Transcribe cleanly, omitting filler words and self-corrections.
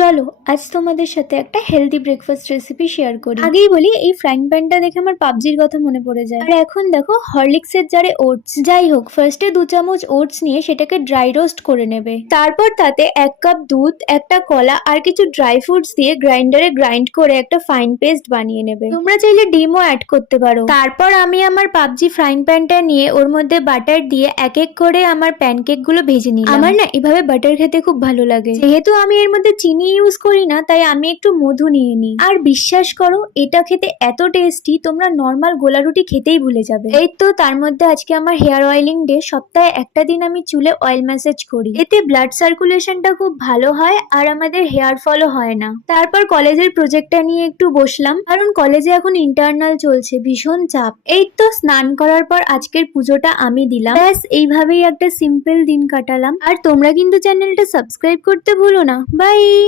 চলো আজ তোমাদের সাথে একটা হেলদি ব্রেকফাস্ট রেসিপি শেয়ার করি। আগেই বলি, এই ফ্রাইং প্যানটা দেখে আমার পাবজির কথা মনে পড়ে যায়। আর এখন দেখো হরলিক্সের জারে ওটস। যাই হোক, ফার্স্টে 2 চামচ ওটস নিয়ে সেটাকে ড্রাই রোস্ট করে নেবে। তারপর তাতে 1 কাপ দুধ, একটা কলা আর কিছু ড্রাই ফ্রুটস দিয়ে গ্রাইন্ডারে গ্রাইন্ড করে একটা ফাইন পেস্ট বানিয়ে নেবে। তোমরা চাইলে ডিমও অ্যাড করতে পারো। তারপর আমি আমার পাবজি ফ্রাইং প্যানটা নিয়ে ওর মধ্যে বাটার দিয়ে এক এক করে আমার প্যানকেক গুলো ভেজে নিলাম। আমার না এভাবে বাটার খেতে খুব ভালো লাগে। যেহেতু আমি এর মধ্যে চিনি ইউজ করি না, তাই আমি একটু মধু নিয়ে নিই। আর বিশ্বাস করো, এটা খেতে এত টেস্টি তোমরা নর্মাল গোলা রুটি খেতেই ভুলে যাবে। এই তো তার মধ্যে আজকে আমার হেয়ার অয়েলিং ডে। সপ্তাহে একটা দিন আমি চুলে অয়েল ম্যাসাজ করি, এতে ব্লাড সার্কুলেশনটা খুব ভালো হয় আর আমাদের হেয়ার ফলও হয় না। তারপর কলেজের প্রজেক্টটা নিয়ে একটু বসলাম, কারণ কলেজে এখন ইন্টারনাল চলছে, ভীষণ চাপ। এই তো স্নান করার পর আজকের পুজোটা আমি দিলাম। ব্যাস এইভাবেই একটা সিম্পল দিন কাটালাম। আর তোমরা কিন্তু চ্যানেলটা সাবস্ক্রাইব করতে ভুলো না। বাই।